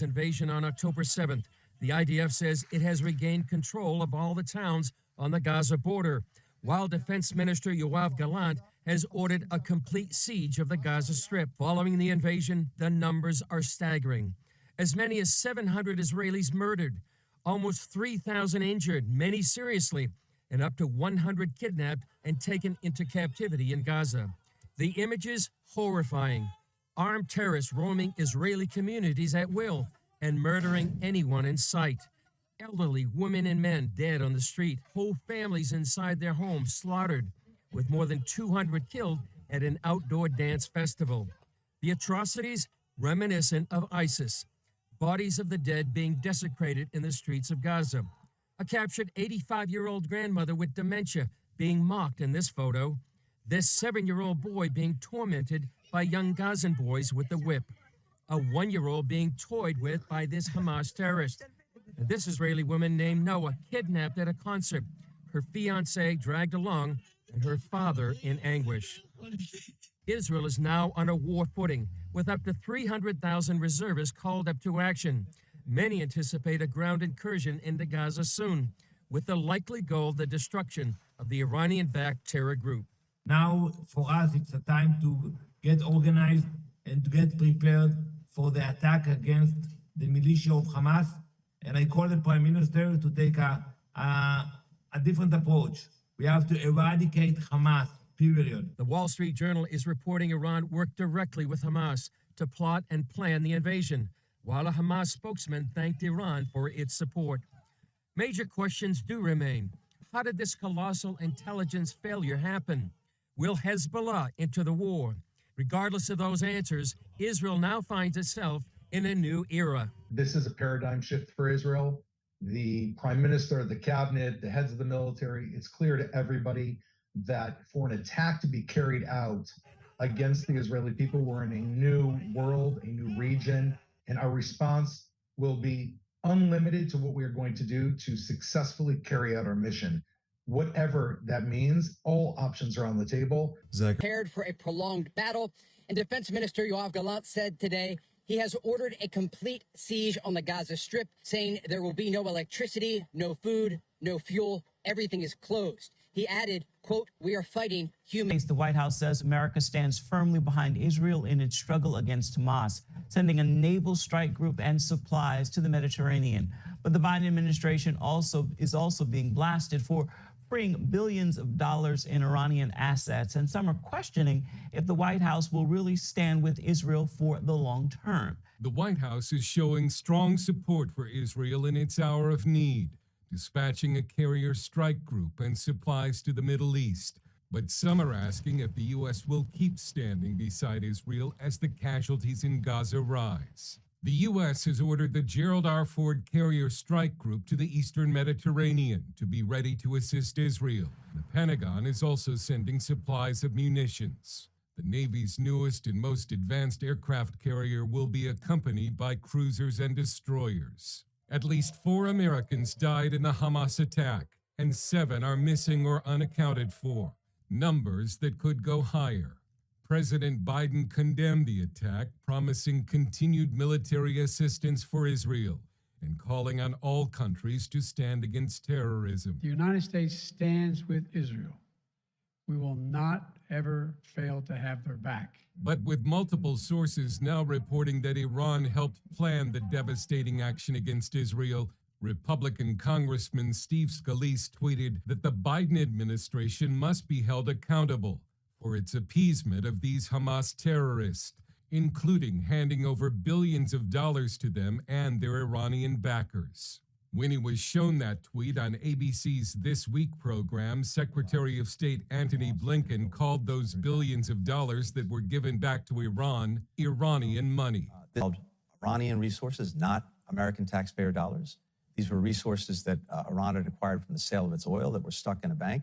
Invasion on October 7th. The IDF says it has regained control of all the towns on the Gaza border, while Defense Minister Yoav Gallant has ordered a complete siege of the Gaza Strip. Following the invasion, the numbers are staggering. As many as 700 Israelis murdered, almost 3,000 injured, many seriously, and up to 100 kidnapped and taken into captivity in Gaza. The images horrifying. Armed terrorists roaming Israeli communities at will and murdering anyone in sight. Elderly women and men dead on the street. Whole families inside their homes slaughtered, with more than 200 killed at an outdoor dance festival. The atrocities reminiscent of ISIS. Bodies of the dead being desecrated in the streets of Gaza. A captured 85-year-old grandmother with dementia being mocked in this photo. This 7-year-old boy being tormented by young Gazan boys with the whip. A 1-year-old being toyed with by this Hamas terrorist. And this Israeli woman named Noah kidnapped at a concert. Her fiancé dragged along and her father in anguish. Israel is now on a war footing with up to 300,000 reservists called up to action. Many anticipate a ground incursion into Gaza soon, with the likely goal the destruction of the Iranian-backed terror group. Now, for us, it's a time to get organized and to get prepared for the attack against the militia of Hamas. And I call the Prime Minister to take a different approach. We have to eradicate Hamas, period. The Wall Street Journal is reporting Iran worked directly with Hamas to plot and plan the invasion, while a Hamas spokesman thanked Iran for its support. Major questions do remain. How did this colossal intelligence failure happen? Will Hezbollah enter the war? Regardless of those answers, Israel now finds itself in a new era. This is a paradigm shift for Israel. The prime minister, the cabinet, the heads of the military, it's clear to everybody that for an attack to be carried out against the Israeli people, we're in a new world, a new region, and our response will be unlimited to what we are going to do to successfully carry out our mission. Whatever that means, all options are on the table. Prepared for a prolonged battle, and Defense Minister Yoav Gallant said today he has ordered a complete siege on the Gaza Strip, saying there will be no electricity, no food, no fuel, everything is closed. He added, quote, "We are fighting humans." The White House says America stands firmly behind Israel in its struggle against Hamas, sending a naval strike group and supplies to the Mediterranean. But the Biden administration is also being blasted for freeing billions of dollars in Iranian assets, and some are questioning if the White House will really stand with Israel for the long term. The White House is showing strong support for Israel in its hour of need, dispatching a carrier strike group and supplies to the Middle East. But some are asking if the U.S. will keep standing beside Israel as the casualties in Gaza rise. The U.S. has ordered the Gerald R. Ford Carrier Strike Group to the eastern Mediterranean to be ready to assist Israel. The Pentagon is also sending supplies of munitions. The Navy's newest and most advanced aircraft carrier will be accompanied by cruisers and destroyers. At least 4 Americans died in the Hamas attack, and 7 are missing or unaccounted for, numbers that could go higher. President Biden condemned the attack, promising continued military assistance for Israel and calling on all countries to stand against terrorism. The United States stands with Israel. We will not ever fail to have their back. But with multiple sources now reporting that Iran helped plan the devastating action against Israel, Republican Congressman Steve Scalise tweeted that the Biden administration must be held accountable for its appeasement of these Hamas terrorists, including handing over billions of dollars to them and their Iranian backers. When he was shown that tweet on ABC's This Week program, Secretary of State Antony Blinken called those billions of dollars that were given back to Iran Iranian money. Iranian resources, not American taxpayer dollars. These were resources that Iran had acquired from the sale of its oil that were stuck in a bank,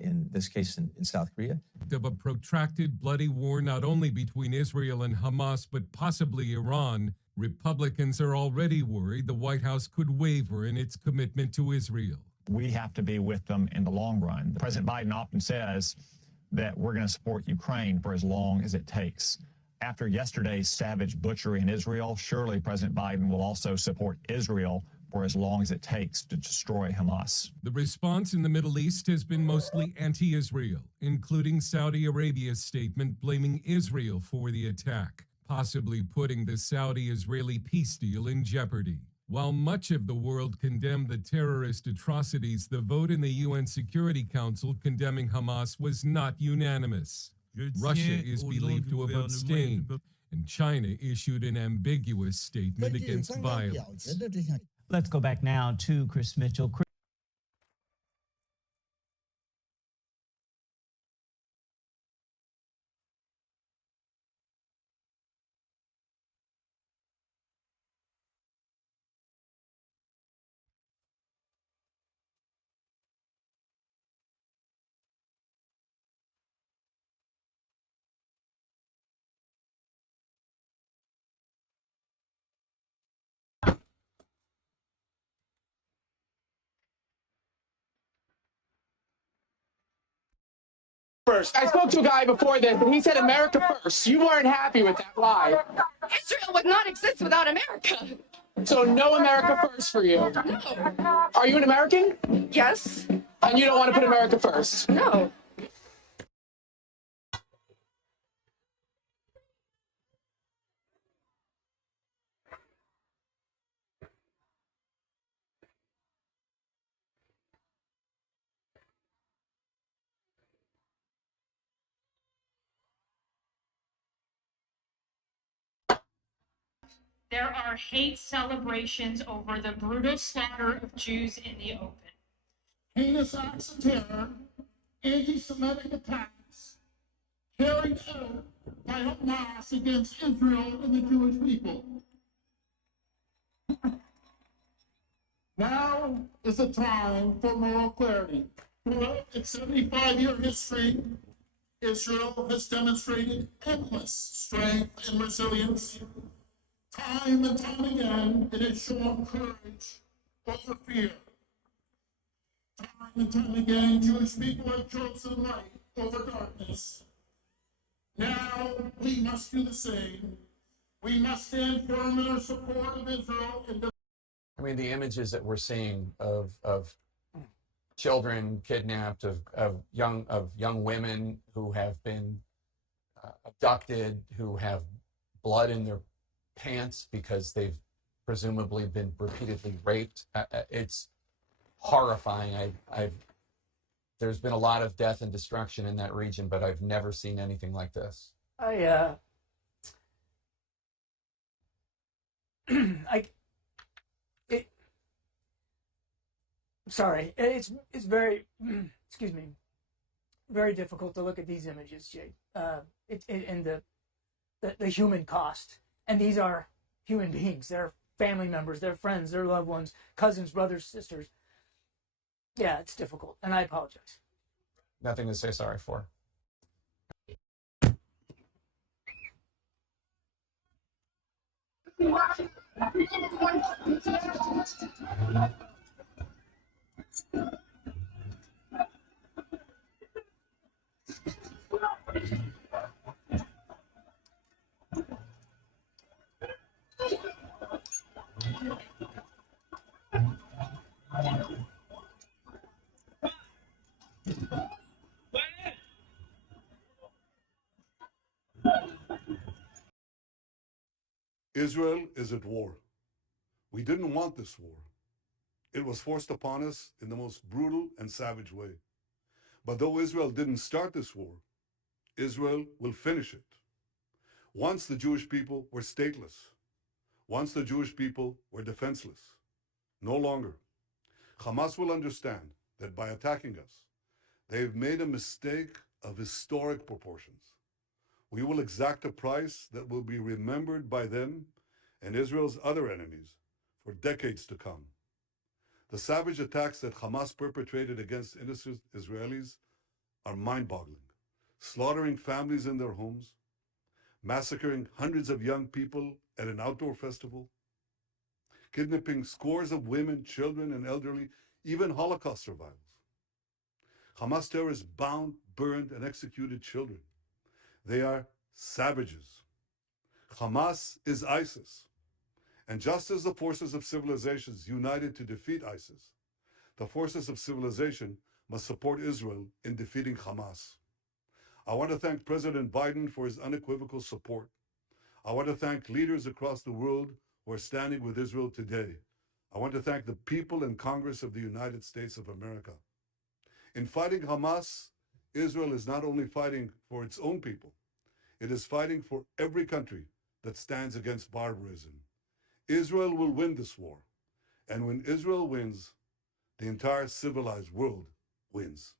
in this case in South Korea. Of a protracted bloody war not only between Israel and Hamas, but possibly Iran, Republicans are already worried the White House could waver in its commitment to Israel. We have to be with them in the long run. President Biden often says that we're going to support Ukraine for as long as it takes. After yesterday's savage butchery in Israel, surely President Biden will also support Israel for as long as it takes to destroy Hamas. The response in the Middle East has been mostly anti-Israel, including Saudi Arabia's statement blaming Israel for the attack, possibly putting the Saudi-Israeli peace deal in jeopardy. While much of the world condemned the terrorist atrocities, the vote in the UN Security Council condemning Hamas was not unanimous. Russia is believed to have abstained, and China issued an ambiguous statement against violence. Let's go back now to Chris Mitchell. First. I spoke to a guy before this, and he said America first. You weren't happy with that. Why? Israel would not exist without America. So no America first for you? No. Are you an American? Yes. And you don't want to put America first? No. There are hate celebrations over the brutal slaughter of Jews in the open. Heinous acts of terror, anti-Semitic attacks carried out by Hamas against Israel and the Jewish people. Now is the time for moral clarity. Throughout its 75-year history, Israel has demonstrated endless strength and resilience. Time and time again, it has shown courage over fear. Time and time again, Jewish people have chosen light over darkness. Now, we must do the same. We must stand firm in our support of Israel. I mean, the images that we're seeing of children kidnapped, of young women who have been abducted, who have blood in their pants because they've presumably been repeatedly raped. It's horrifying. There's been a lot of death and destruction in that region, but I've never seen anything like this. Sorry, it's very, excuse me, very difficult to look at these images, Jay. And the human cost. And these are human beings, their family members, their friends, their loved ones, cousins, brothers, sisters. Yeah, it's difficult, and I apologize. Nothing to say sorry for. Israel is at war. We didn't want this war. It was forced upon us in the most brutal and savage way. But though Israel didn't start this war, Israel will finish it. Once the Jewish people were stateless. Once the Jewish people were defenseless. No longer. Hamas will understand that by attacking us, they've made a mistake of historic proportions. We will exact a price that will be remembered by them and Israel's other enemies for decades to come. The savage attacks that Hamas perpetrated against innocent Israelis are mind-boggling, slaughtering families in their homes, massacring hundreds of young people at an outdoor festival, kidnapping scores of women, children, and elderly, even Holocaust survivors. Hamas terrorists bound, burned, and executed children. They are savages. Hamas is ISIS. And just as the forces of civilizations united to defeat ISIS, the forces of civilization must support Israel in defeating Hamas. I want to thank President Biden for his unequivocal support. I want to thank leaders across the world who are standing with Israel today. I want to thank the people and Congress of the United States of America. In fighting Hamas, Israel is not only fighting for its own people, it is fighting for every country that stands against barbarism. Israel will win this war. And when Israel wins, the entire civilized world wins.